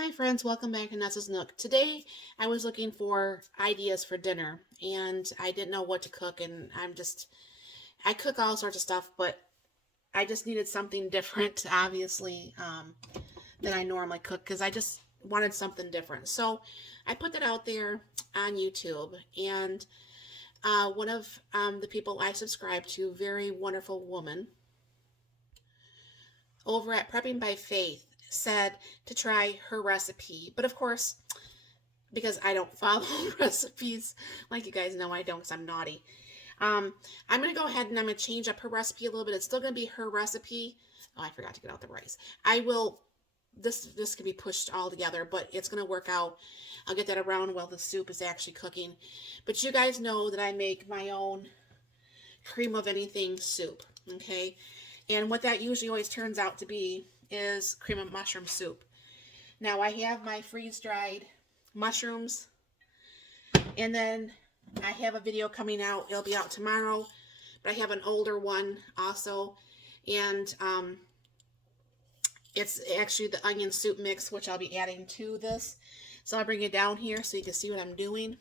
Hi friends, welcome back to Nessa's Nook. Today I was looking for ideas for dinner and I didn't know what to cook and I cook all sorts of stuff, but I just needed something different, obviously, than I normally cook because I just wanted something different. So I put that out there on YouTube and one of the people I subscribe to, very wonderful woman, over at Prepping by Faith, said to try her recipe. But of course, because I don't follow recipes. Like you guys know, I don't because I'm naughty. I'm going to go ahead and I'm going to change up her recipe a little bit. It's still going to be her recipe. Oh, I forgot to get out the rice. I will, this can be pushed all together, but it's going to work out. I'll get that around while the soup is actually cooking. But you guys know that I make my own cream of anything soup, okay? And what that usually always turns out to be is cream of mushroom soup. Now I have my freeze-dried mushrooms, and then I have a video coming out. It'll be out tomorrow, but I have an older one also, and it's actually the onion soup mix, which I'll be adding to this. So I'll bring it down here so you can see what I'm doing.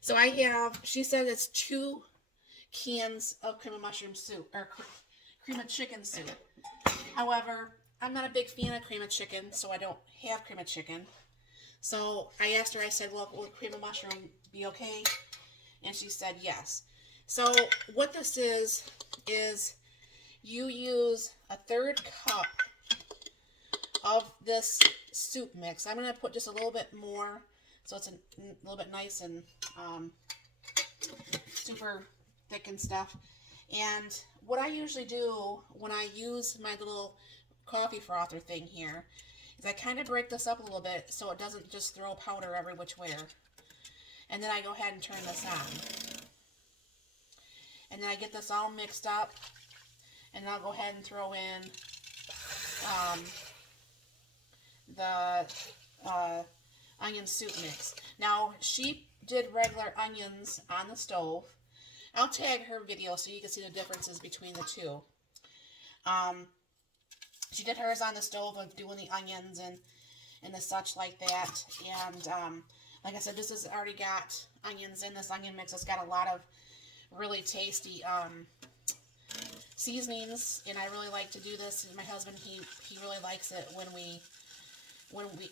So I have, she said it's 2 cans of cream of mushroom soup, or cream of chicken soup. However, I'm not a big fan of cream of chicken, so I don't have cream of chicken. So I asked her, I said, well, will cream of mushroom be okay? And she said yes. So what this is you use a 1/3 cup of this soup mix. I'm going to put just a little bit more so it's a little bit nice and super thick and stuff. And what I usually do when I use my little coffee frother thing here is I kind of break this up a little bit so it doesn't just throw powder every which way. And then I go ahead and turn this on. And then I get this all mixed up. And I'll go ahead and throw in the onion soup mix. Now, she did regular onions on the stove. I'll tag her video so you can see the differences between the two. She did hers on the stove of doing the onions and the such like that. And like I said, this has already got onions in this onion mix. It's got a lot of really tasty seasonings, and I really like to do this. My husband, he really likes it when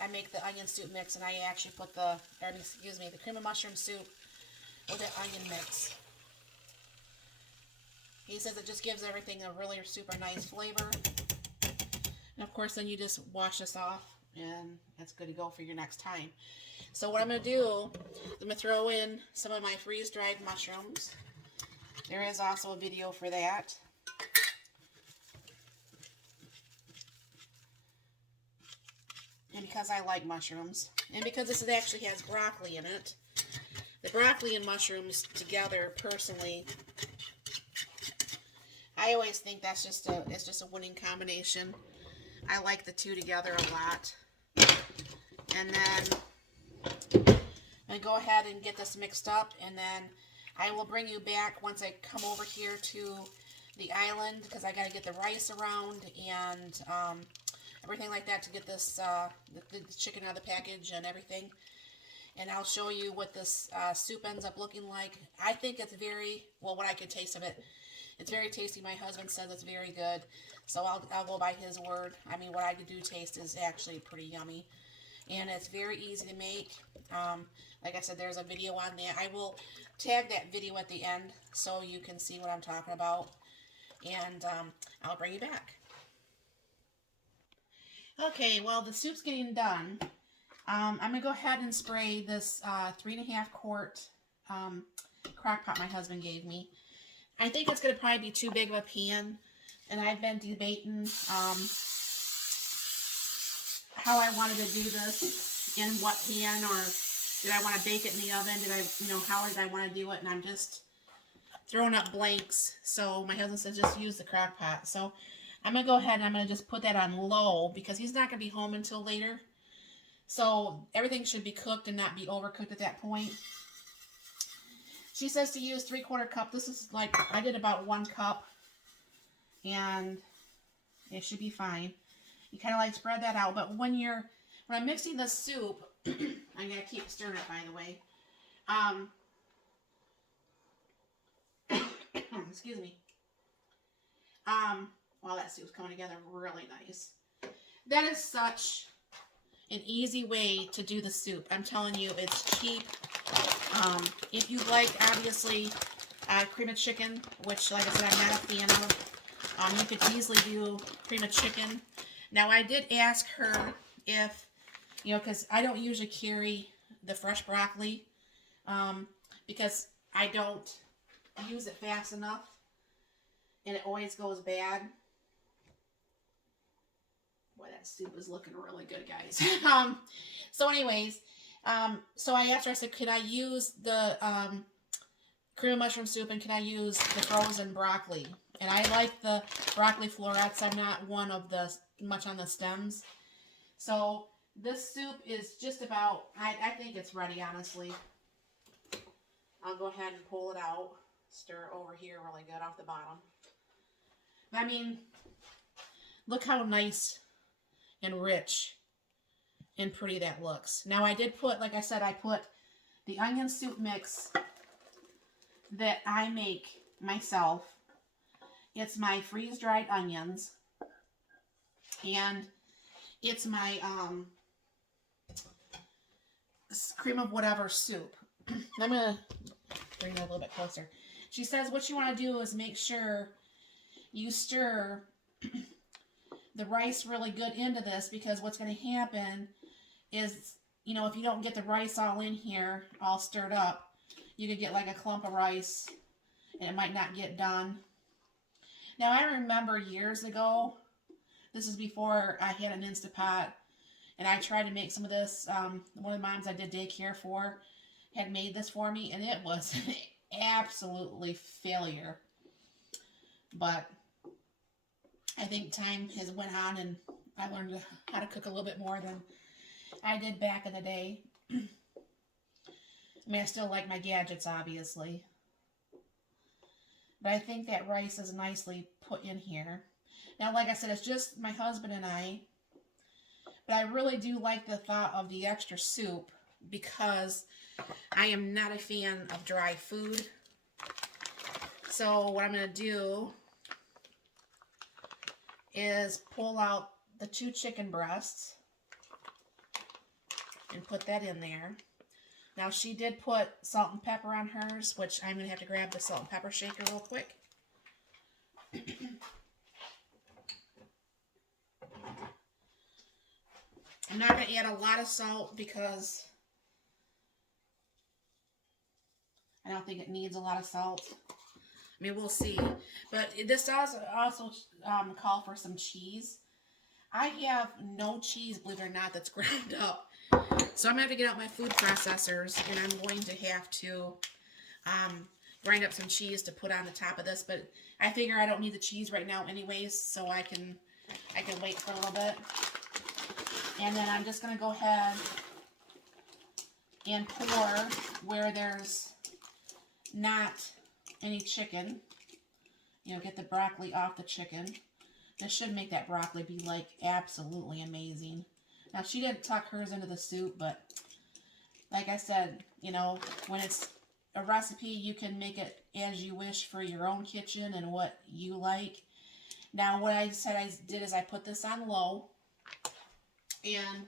I make the onion soup mix, and I actually put the cream of mushroom soup with the onion mix. He says it just gives everything a really super nice flavor. And of course, then you just wash this off, and that's good to go for your next time. So what I'm going to do, I'm going to throw in some of my freeze-dried mushrooms. There is also a video for that. And because I like mushrooms, and because this actually has broccoli in it, the broccoli and mushrooms together, personally, I always think it's just a winning combination. I like the two together a lot. And then I go ahead and get this mixed up, and then I will bring you back once I come over here to the island, because I got to get the rice around and everything like that to get this the chicken out of the package and everything. And I'll show you what this soup ends up looking like. I think it's very, well, what I can taste of it, it's very tasty. My husband says it's very good, so I'll go by his word. I mean, what I do taste is actually pretty yummy, and it's very easy to make. Like I said, there's a video on that. I will tag that video at the end so you can see what I'm talking about, and I'll bring you back. Okay, well, the soup's getting done. I'm going to go ahead and spray this 3.5 quart crock pot my husband gave me. I think it's going to probably be too big of a pan, and I've been debating how I wanted to do this, in what pan, or did I want to bake it in the oven, how did I want to do it, and I'm just throwing up blanks. So my husband says just use the crock pot. So I'm going to go ahead and I'm going to just put that on low because he's not going to be home until later. So everything should be cooked and not be overcooked at that point. She says to use 3/4 cup. This is like, I did about 1 cup. And it should be fine. You kind of like spread that out. But when you're when I'm mixing this soup, I'm gonna keep stirring it, by the way. Excuse me. Well, that soup's coming together really nice. That is such an easy way to do the soup. I'm telling you, it's cheap. If you like, obviously, cream of chicken, which, like I said, I'm not a fan of, you could easily do cream of chicken. Now, I did ask her if, because I don't usually carry the fresh broccoli, because I don't use it fast enough, and it always goes bad. Boy, that soup is looking really good, guys. So anyways, so I asked her, I said, could I use the cream of mushroom soup, and can I use the frozen broccoli? And I like the broccoli florets. I'm not one of the much on the stems. So this soup is just about, I think it's ready, honestly. I'll go ahead and pull it out. Stir it over here really good off the bottom. I mean, look how nice and rich and pretty that looks. Now I did put, like I said, I put the onion soup mix that I make myself. It's my freeze-dried onions, and it's my cream of whatever soup. I'm gonna bring it a little bit closer. She says what you want to do is make sure you stir the rice really good into this, because what's going to happen is, if you don't get the rice all in here, all stirred up, you could get like a clump of rice and it might not get done. Now, I remember years ago, this is before I had an Instapot, and I tried to make some of this. One of the moms I did daycare for had made this for me, and it was an absolutely failure. But I think time has went on, and I learned how to cook a little bit more than I did back in the day. I mean, I still like my gadgets, obviously. But I think that rice is nicely put in here. Now, like I said, it's just my husband and I. But I really do like the thought of the extra soup, because I am not a fan of dry food. So what I'm going to do is pull out the 2 chicken breasts and put that in there. Now, she did put salt and pepper on hers, which I'm going to have to grab the salt and pepper shaker real quick. I'm not going to add a lot of salt, because I don't think it needs a lot of salt. I mean, we'll see. But this does also call for some cheese. I have no cheese, believe it or not, that's ground up. So I'm going to have to get out my food processors, and I'm going to have to grind up some cheese to put on the top of this. But I figure I don't need the cheese right now anyways, so I can wait for a little bit. And then I'm just going to go ahead and pour where there's not any chicken. Get the broccoli off the chicken. This should make that broccoli be like absolutely amazing. Now, she didn't tuck hers into the soup, but like I said, when it's a recipe, you can make it as you wish for your own kitchen and what you like. Now, what I said I did is I put this on low, and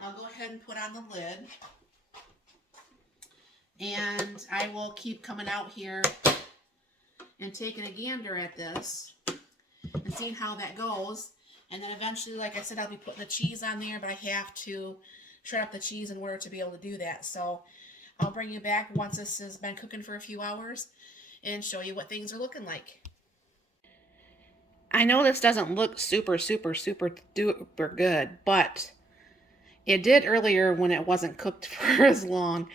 I'll go ahead and put on the lid, and I will keep coming out here and taking a gander at this and seeing how that goes. And then eventually, like I said, I'll be putting the cheese on there, but I have to shred up the cheese in order to be able to do that. So I'll bring you back once this has been cooking for a few hours and show you what things are looking like. I know this doesn't look super duper good, but it did earlier when it wasn't cooked for as long.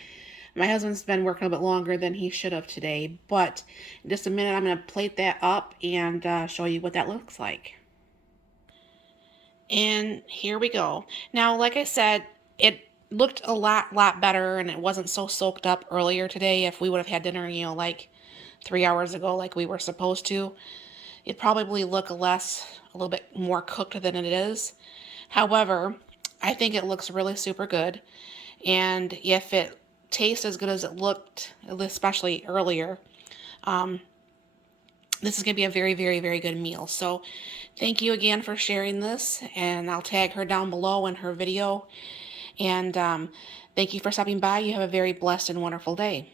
My husband's been working a bit longer than he should have today, but in just a minute I'm going to plate that up and show you what that looks like. And here we go. Now, like I said, it looked a lot better, and it wasn't so soaked up earlier today. If we would have had dinner, like 3 hours ago, like we were supposed to, it'd probably look a little bit more cooked than it is. However, I think it looks really super good. And if it tastes as good as it looked, especially earlier, this is going to be a very, very, very good meal. So thank you again for sharing this, and I'll tag her down below in her video. And thank you for stopping by. You have a very blessed and wonderful day.